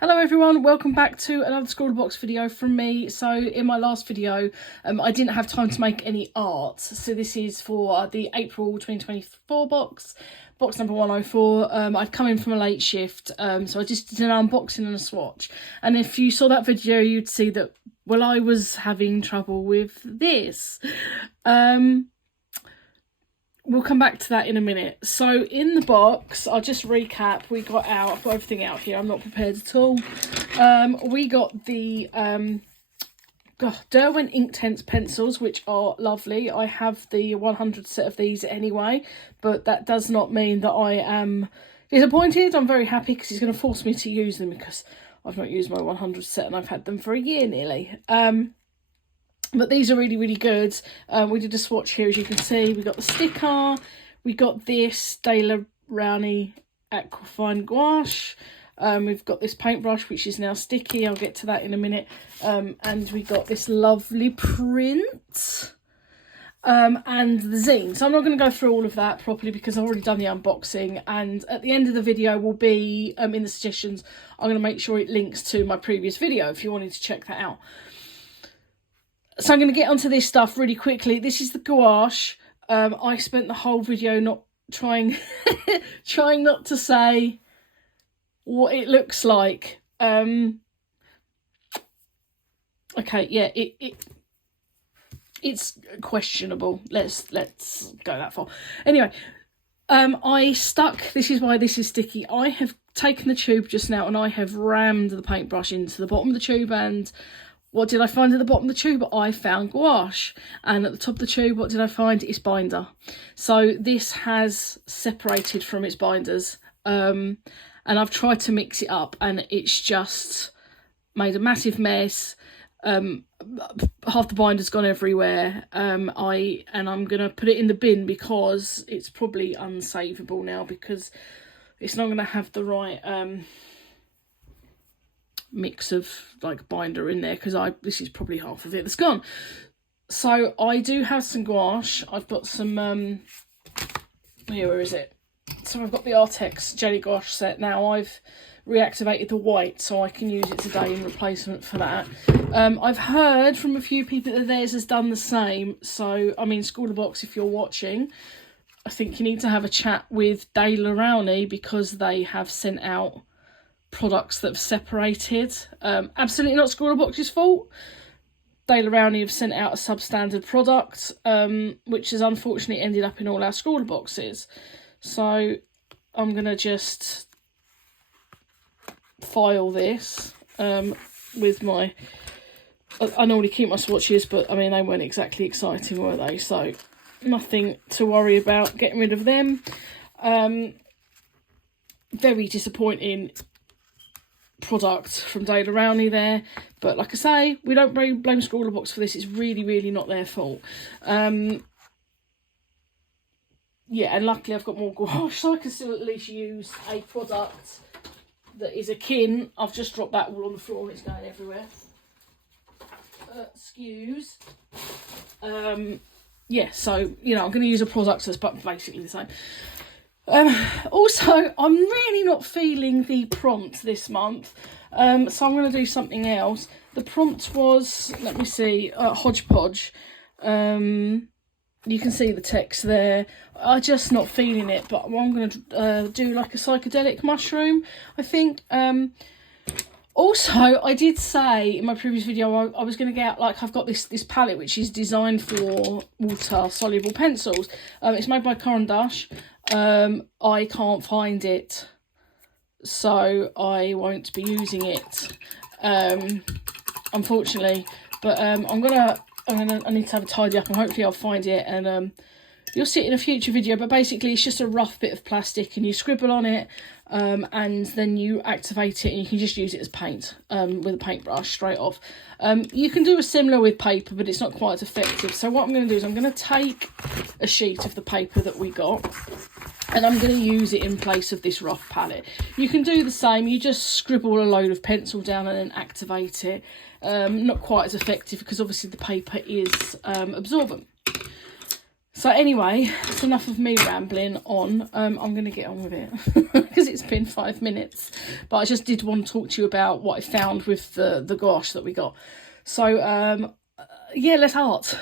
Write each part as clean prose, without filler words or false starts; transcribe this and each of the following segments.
Hello everyone, welcome back to another Scrawlrbox video from me. So in my last video, I didn't have time to make any art. So this is for the April 2024 box number 104. I'd come in from a late shift, so I just did an unboxing and a swatch. And if you saw that video, you'd see that, well, I was having trouble with this. We'll come back to that in a minute. So in the box, I'll just recap. I've got everything out here. I'm not prepared at all. We got the Derwent Inktense pencils, which are lovely. I have the 100 set of these anyway, but that does not mean that I am disappointed. I'm very happy because he's going to force me to use them because I've not used my 100 set and I've had them for a year nearly. But these are really, really good. We did a swatch here, as you can see. We got the sticker. We got this Daler Rowney Aquafine Gouache. We've got this paintbrush, which is now sticky. I'll get to that in a minute. And we got this lovely print. And the zine. So I'm not going to go through all of that properly because I've already done the unboxing. And at the end of the video will be, in the suggestions, I'm going to make sure it links to my previous video if you wanted to check that out. So I'm going to get onto this stuff really quickly. This is the gouache. I spent the whole video not trying not to say what it looks like. Okay, yeah, it's questionable. Let's go that far. Anyway, this is why this is sticky. I have taken the tube just now and I have rammed the paintbrush into the bottom of the tube, and what did I find at the bottom of the tube? I found gouache. And at the top of the tube, what did I find? It's binder. So this has separated from its binders. And I've tried to mix it up and it's just made a massive mess. Half the binder's gone everywhere. And I'm going to put it in the bin because it's probably unsavable now because it's not going to have the right mix of like binder in there because this is probably half of it that's gone. So I do have some gouache. I've got some here, where is it? So I've got the Artex jelly gouache set. Now I've reactivated the white so I can use it today in replacement for that. I've heard from a few people that theirs has done the same. So I mean, Scrawlrbox, if you're watching, I think you need to have a chat with Daler Rowney because they have sent out products that have separated. Absolutely not Scrawlrbox's fault. Daler Rowney have sent out a substandard product, which has unfortunately ended up in all our Scrawlrboxes. So I'm going to just file this with my... I normally keep my swatches, but I mean, they weren't exactly exciting, were they? So nothing to worry about getting rid of them. Very disappointing product from Daler Rowney there, but like I say, we don't blame Scrawlrbox for this. It's really not their fault. Yeah, and luckily I've got more gouache so I can still at least use a product that is akin. I've just dropped that all on the floor and it's going everywhere. Excuse. Yeah, so you know, I'm going to use a product that's basically the same. Also, I'm really not feeling the prompt this month, so I'm going to do something else. The prompt was, let me see, hodgepodge. You can see the text there. I'm just not feeling it, but I'm going to do like a psychedelic mushroom, I think. Also, I did say in my previous video I was going to get, like, I've got this palette which is designed for water soluble pencils. It's made by Caran d'Ache. I can't find it, so I won't be using it, unfortunately. But I need to have a tidy up and hopefully I'll find it, and you'll see it in a future video. But basically it's just a rough bit of plastic and you scribble on it, and then you activate it and you can just use it as paint with a paintbrush straight off. You can do a similar with paper, but it's not quite as effective. So what I'm going to do is I'm going to take a sheet of the paper that we got and I'm going to use it in place of this rough palette. You can do the same. You just scribble a load of pencil down and then activate it. Not quite as effective because obviously the paper is absorbent. So anyway, it's enough of me rambling on. I'm going to get on with it because it's been 5 minutes. But I just did want to talk to you about what I found with the gouache that we got. So, yeah, let's art.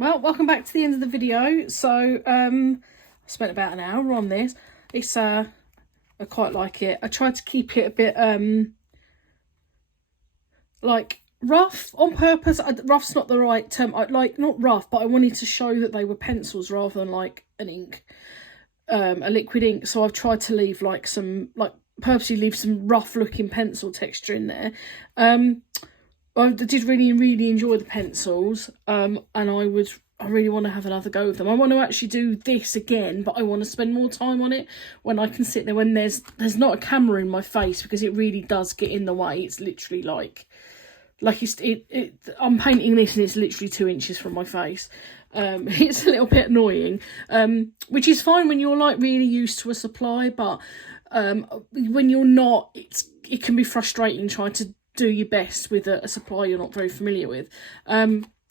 Well, welcome back to the end of the video. So spent about an hour on this. It's I quite like it. I tried to keep it a bit like rough on purpose. Rough's not the right term. Like, not rough, but I wanted to show that they were pencils rather than like an ink, a liquid ink. So I've tried to leave like some, like purposely leave some rough looking pencil texture in there. I did really enjoy the pencils, and I really want to have another go with them. I want to actually do this again, but I want to spend more time on it when I can sit there, when there's not a camera in my face, because it really does get in the way. It's literally like I'm painting this and it's literally 2 inches from my face. It's a little bit annoying, which is fine when you're like really used to a supply, but when you're not, it can be frustrating trying to do your best with a supply you're not very familiar with.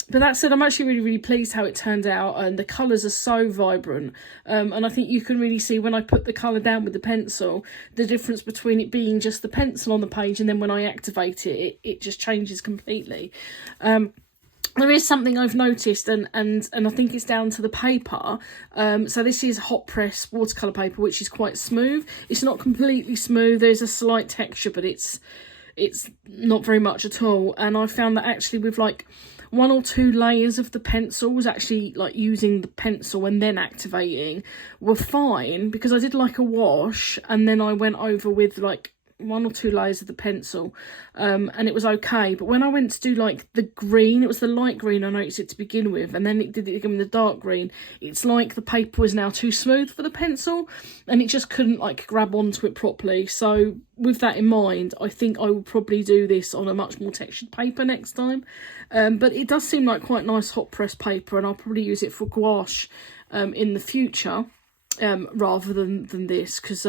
But that said, I'm actually really pleased how it turned out, and the colours are so vibrant, and I think you can really see when I put the colour down with the pencil, the difference between it being just the pencil on the page and then when I activate it, it just changes completely. There is something I've noticed, and I think it's down to the paper. So this is hot press watercolour paper, which is quite smooth. It's not completely smooth, there's a slight texture, but it's not very much at all. And I found that actually with like 1 or 2 layers of the pencil, was actually like using the pencil and then activating, were fine, because I did like a wash and then I went over with like 1 or 2 layers of the pencil, and it was okay. But when I went to do like the green, it was the light green I noticed it to begin with, and then it did it again with the dark green. It's like the paper was now too smooth for the pencil, and it just couldn't like grab onto it properly. So with that in mind, I think I will probably do this on a much more textured paper next time. But it does seem like quite nice hot press paper, and I'll probably use it for gouache in the future, rather than this, because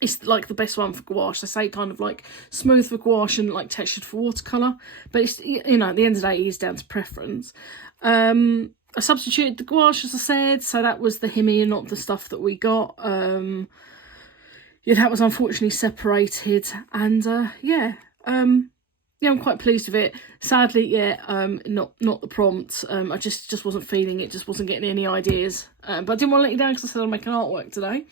it's like the best one for gouache. I say kind of like smooth for gouache and like textured for watercolour. But it's, you know, at the end of the day, it is down to preference. I substituted the gouache, as I said, so that was the Himi and not the stuff that we got. Yeah, that was unfortunately separated, and yeah, I'm quite pleased with it. Sadly, yeah, not the prompt. I just wasn't feeling it, just wasn't getting any ideas. But I didn't want to let you down because I said I'd make an artwork today.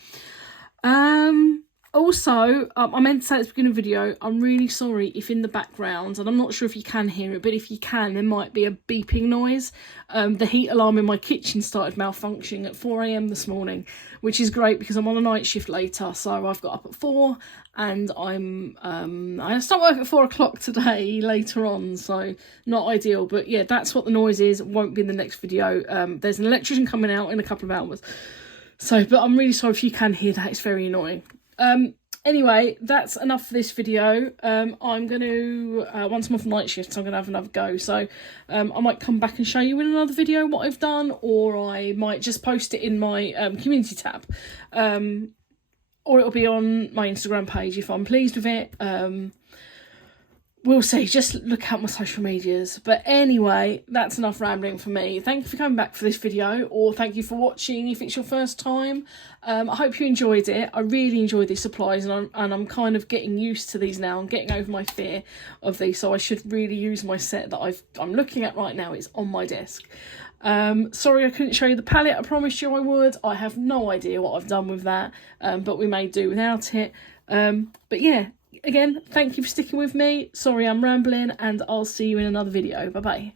Also, I meant to say at the beginning of the video, I'm really sorry if in the background, and I'm not sure if you can hear it, but if you can, there might be a beeping noise. The heat alarm in my kitchen started malfunctioning at 4 AM this morning, which is great because I'm on a night shift later, so I've got up at 4, and I start work at 4 o'clock today later on, so not ideal. But yeah, that's what the noise is. It won't be in the next video. There's an electrician coming out in a couple of hours, so, but I'm really sorry if you can hear that. It's very annoying. Anyway, that's enough for this video. I'm going to, once I'm off night shift, I'm going to have another go. So I might come back and show you in another video what I've done, or I might just post it in my community tab. Or it'll be on my Instagram page if I'm pleased with it. We'll see, just look out my social medias. But anyway, that's enough rambling for me. Thank you for coming back for this video, or thank you for watching if it's your first time. I hope you enjoyed it. I really enjoyed these supplies, and I'm kind of getting used to these now. I'm getting over my fear of these, so I should really use my set that I'm looking at right now. It's on my desk. Sorry I couldn't show you the palette. I promised you I would. I have no idea what I've done with that, but we may do without it. But yeah. Again, thank you for sticking with me. Sorry I'm rambling, and I'll see you in another video. Bye bye.